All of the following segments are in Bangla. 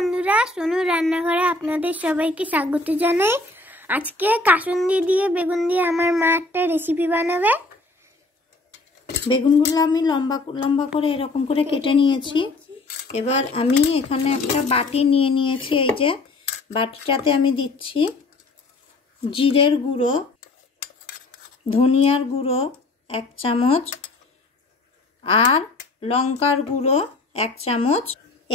বন্ধুরা, সোনু রান্নাঘরে আপনাদের সবাইকে স্বাগত জানাই। আজকে কাসুন্দি দিয়ে বেগুন দিয়ে আমার মা একটা রেসিপি বানাবে। বেগুনগুলো আমি লম্বা লম্বা করে এরকম করে কেটে নিয়েছি। এবার আমি এখানে একটা বাটি নিয়ে নিয়েছি। এই যে বাটিটাতে আমি দিচ্ছি জিরের গুঁড়ো, ধনিয়ার গুঁড়ো 1 চামচ আর লঙ্কার গুঁড়ো 1 চামচ।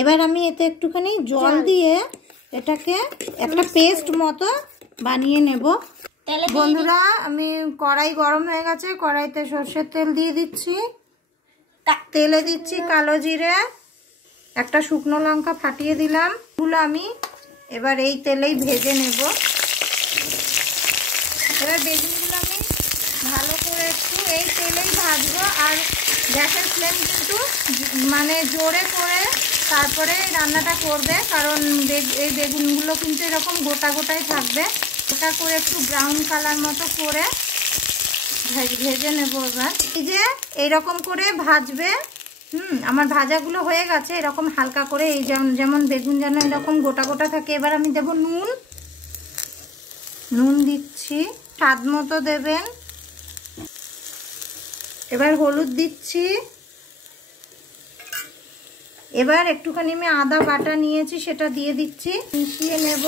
এবার আমি এতে একটুখানি জল দিয়ে এটাকে একটা পেস্ট মতো বানিয়ে নেব। বন্ধুরা, আমি কড়াই গরম হয়ে গেছে, কড়াইতে সর্ষের তেল দিয়ে দিচ্ছি। তেলে দিচ্ছি কালো জিরে, একটা শুকনো লঙ্কা ফাটিয়ে দিলাম। এগুলো আমি এবার এই তেলেই ভেজে নেব। এবার বেগুনগুলো আমি ভালো করে একটু এই তেলেই ভাজবো। আর গ্যাসের ফ্লেম কিন্তু মানে জোরে করে তারপরে রান্নাটা করবে, কারণ এই বেগুনগুলো কিন্তু এরকম গোটা গোটাই থাকবে। ওটা করে একটু ব্রাউন কালার মতো করে ভেজে নেব। এবার এই যে এইরকম করে ভাজবে। আমার ভাজাগুলো হয়ে গেছে। এরকম হালকা করে এই যেমন বেগুন যেন এরকম গোটা গোটা থাকে। এবার আমি দেব নুন দিচ্ছি, স্বাদ মতো দেবেন। এবার হলুদ দিচ্ছি। এবার একটুখানি আমি আদা বাটা নিয়েছি, সেটা দিয়ে দিচ্ছি, মিশিয়ে নেব।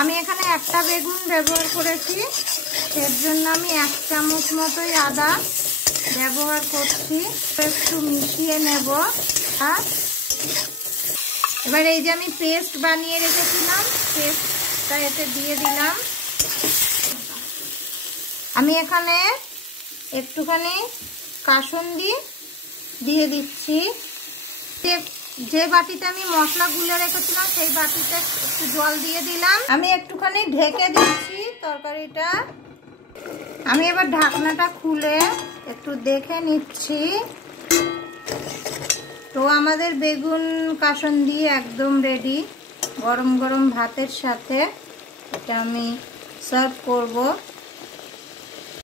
আমি এখানে একটা বেগুন ব্যবহার করেছি, এর জন্য আমি 1 চামচ মতোই আদা ব্যবহার করছি। একটু মিশিয়ে নেব। এবার এই যে আমি পেস্ট বানিয়ে রেখেছিলাম, পেস্টটা এতে দিয়ে দিলাম। আমি এখানে একটুখানি কাসুন্দি দিয়ে দিচ্ছি। যে বাটিতে আমি মশলা গুলে রেখেছিলাম সেই বাটিতে একটু জল দিয়ে দিলাম। আমি একটুখানি ঢেকে দিচ্ছি তরকারিটা। আমি এবার ঢাকনাটা খুলে একটু দেখে নিচ্ছি। তো আমাদের বেগুন কাসুন্দি একদম রেডি। গরম গরম ভাতের সাথে এটা আমি সার্ভ করব।